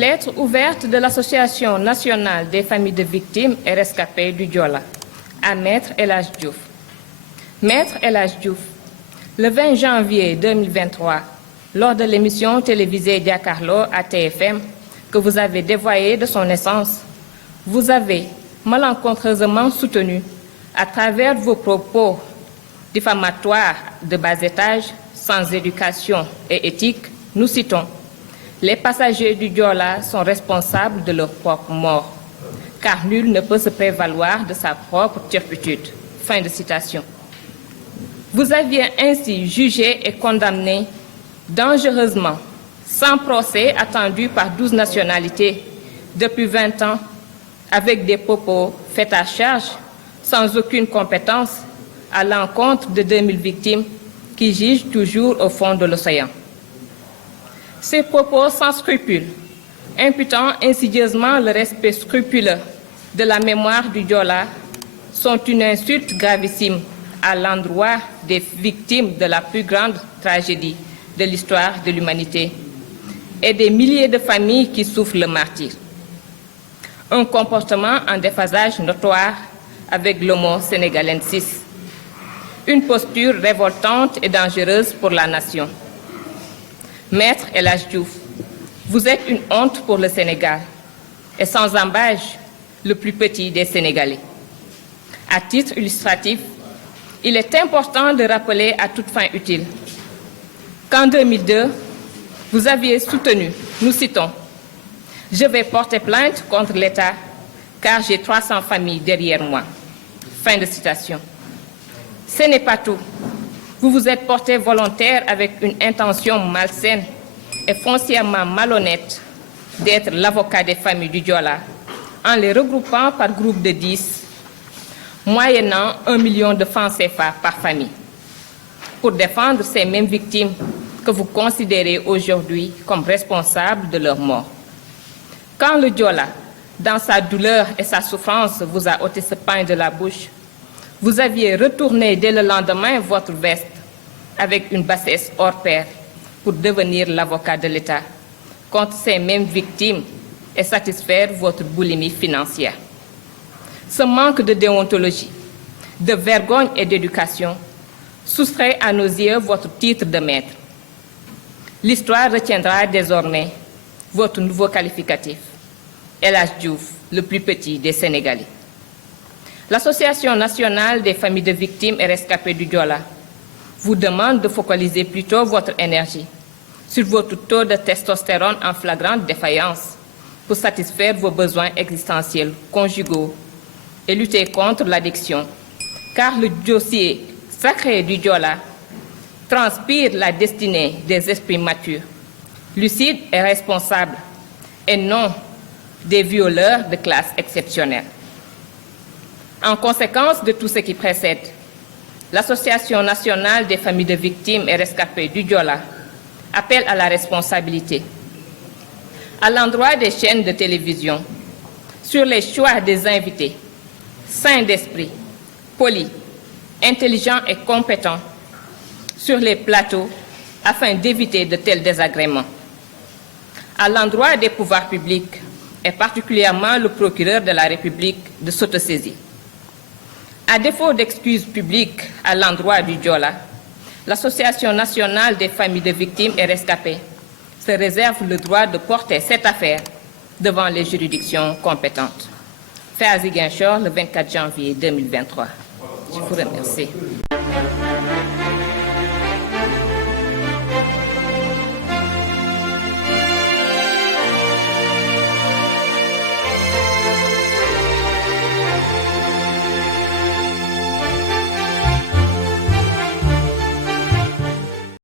Lettre ouverte de l'Association nationale des familles de victimes et rescapés du Diola à Maître El Hadj Diouf. Maître El Hadj Diouf, le 20 janvier 2023, lors de l'émission télévisée Jakaarlo à TFM que vous avez dévoyée de son essence, vous avez malencontreusement soutenu, à travers vos propos diffamatoires de bas étage, sans éducation et éthique, nous citons: les passagers du Diola sont responsables de leur propre mort, car nul ne peut se prévaloir de sa propre turpitude. Fin de citation. Vous aviez ainsi jugé et condamné dangereusement, sans procès attendu par 12 nationalités depuis 20 ans, avec des propos faits à charge, sans aucune compétence, à l'encontre de 2000 victimes qui gigent toujours au fond de l'océan. Ces propos sans scrupules, imputant insidieusement le respect scrupuleux de la mémoire du Diola, sont une insulte gravissime à l'endroit des victimes de la plus grande tragédie de l'histoire de l'humanité et des milliers de familles qui souffrent le martyre. Un comportement en déphasage notoire avec l'homo sénégalensis. Une posture révoltante et dangereuse pour la nation. Maître El Hadj Diouf, vous êtes une honte pour le Sénégal et sans embâche le plus petit des Sénégalais. À titre illustratif, il est important de rappeler à toute fin utile qu'en 2002, vous aviez soutenu, nous citons: « Je vais porter plainte contre l'État car j'ai 300 familles derrière moi. » Fin de citation. Ce n'est pas tout. Vous vous êtes porté volontaire avec une intention malsaine et foncièrement malhonnête d'être l'avocat des familles du Diola en les regroupant par groupe de 10, moyennant 1 million de francs CFA par famille, pour défendre ces mêmes victimes que vous considérez aujourd'hui comme responsables de leur mort. Quand le Diola, dans sa douleur et sa souffrance, vous a ôté ce pain de la bouche, vous aviez retourné dès le lendemain votre veste avec une bassesse hors pair pour devenir l'avocat de l'État contre ces mêmes victimes et satisfaire votre boulimie financière. Ce manque de déontologie, de vergogne et d'éducation soustrait à nos yeux votre titre de maître. L'histoire retiendra désormais votre nouveau qualificatif: El Hadj Diouf, le plus petit des Sénégalais. L'Association nationale des familles de victimes et rescapés du Diola vous demande de focaliser plutôt votre énergie sur votre taux de testostérone en flagrante défaillance pour satisfaire vos besoins existentiels conjugaux et lutter contre l'addiction, car le dossier sacré du Diola transpire la destinée des esprits matures, lucides et responsables, et non des violeurs de classe exceptionnelle. En conséquence de tout ce qui précède, l'Association nationale des familles de victimes et rescapés du Diola appelle à la responsabilité, à l'endroit des chaînes de télévision, sur les choix des invités, sains d'esprit, polis, intelligents et compétents, sur les plateaux afin d'éviter de tels désagréments. À l'endroit des pouvoirs publics, et particulièrement le procureur de la République, de s'autosaisir. À défaut d'excuses publiques à l'endroit du Diola, l'Association nationale des familles de victimes et rescapés se réserve le droit de porter cette affaire devant les juridictions compétentes. Fait à Ziguinchor, le 24 janvier 2023. Je vous remercie.